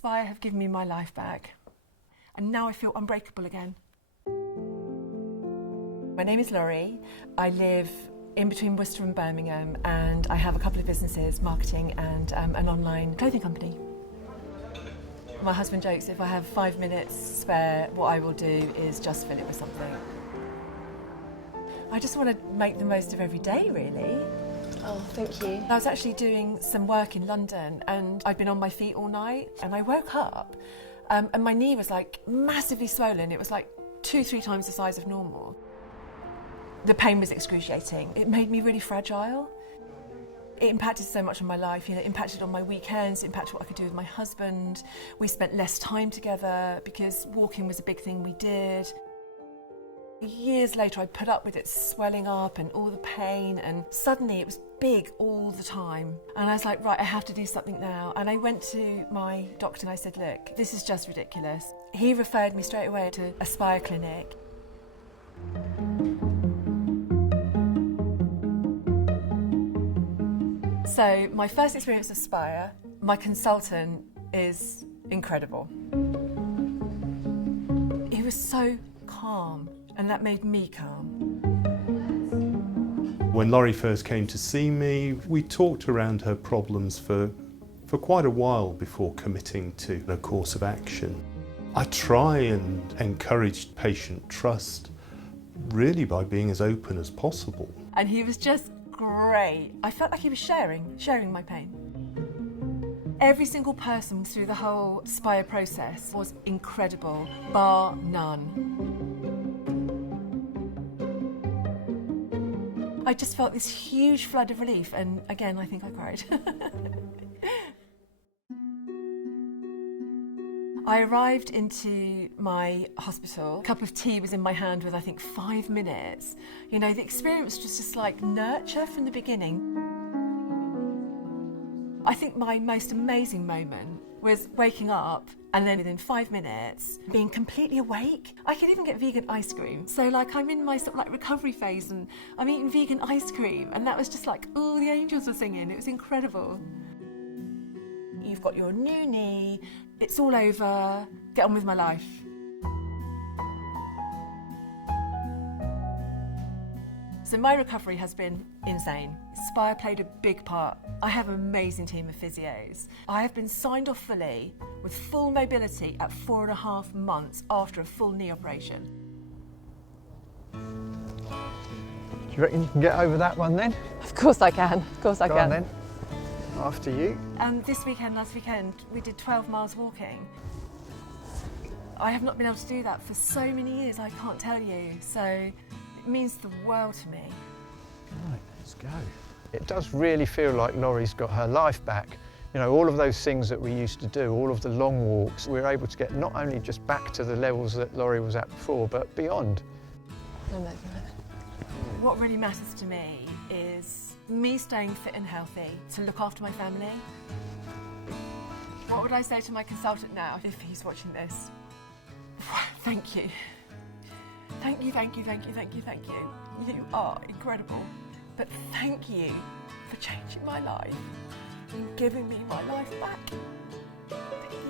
Spire have given me my life back, and now I feel unbreakable again. My name is Lorri. I live in between Worcester and Birmingham, and I have a couple of businesses, marketing and an online clothing company. My husband jokes if I have 5 minutes spare, what I will do is just fill it with something. I just want to make the most of every day, really. Oh, thank you. I was actually doing some work in London, and I'd been on my feet all night, and I woke up and my knee was like massively swollen. It was like 2-3 times the size of normal. The pain was excruciating. It made me really fragile. It impacted so much on my life. You know, it impacted on my weekends, it impacted what I could do with my husband. We spent less time together because walking was a big thing we did. Years later, I put up with it swelling up and all the pain, and suddenly it was big all the time. And I was like, right, I have to do something now. And I went to my doctor and I said, look, this is just ridiculous. He referred me straight away to a Spire clinic. So my first experience of Spire, my consultant is incredible. He was so calm, and that made me calm. When Lorri first came to see me, we talked around her problems for quite a while before committing to a course of action. I try and encourage patient trust, really by being as open as possible. And he was just great. I felt like he was sharing my pain. Every single person through the whole Spire process was incredible, bar none. I just felt this huge flood of relief, and again, I think I cried. I arrived into my hospital, a cup of tea was in my hand with I think 5 minutes. You know, the experience was just like nurture from the beginning. I think my most amazing moment was waking up and then within 5 minutes being completely awake. I could even get vegan ice cream. So like I'm in my sort of like recovery phase and I'm eating vegan ice cream, and that was just like, oh, the angels were singing. It was incredible. You've got your new knee, it's all over, get on with my life. So my recovery has been insane. Spire played a big part. I have an amazing team of physios. I have been signed off fully with full mobility at 4.5 months after a full knee operation. Do you reckon you can get over that one then? Of course I can, of course I Go can. on then. After you. This weekend, last weekend, we did 12 miles walking. I have not been able to do that for so many years, I can't tell you. So it means the world to me. Right, let's go. It does really feel like Lorri's got her life back. You know, all of those things that we used to do, all of the long walks, we're able to get not only just back to the levels that Lorri was at before, but beyond. What really matters to me is me staying fit and healthy to look after my family. What would I say to my consultant now if he's watching this? Thank you. Thank you, thank you, thank you, thank you, thank you. You are incredible. But thank you for changing my life and giving me my life back. Thank you.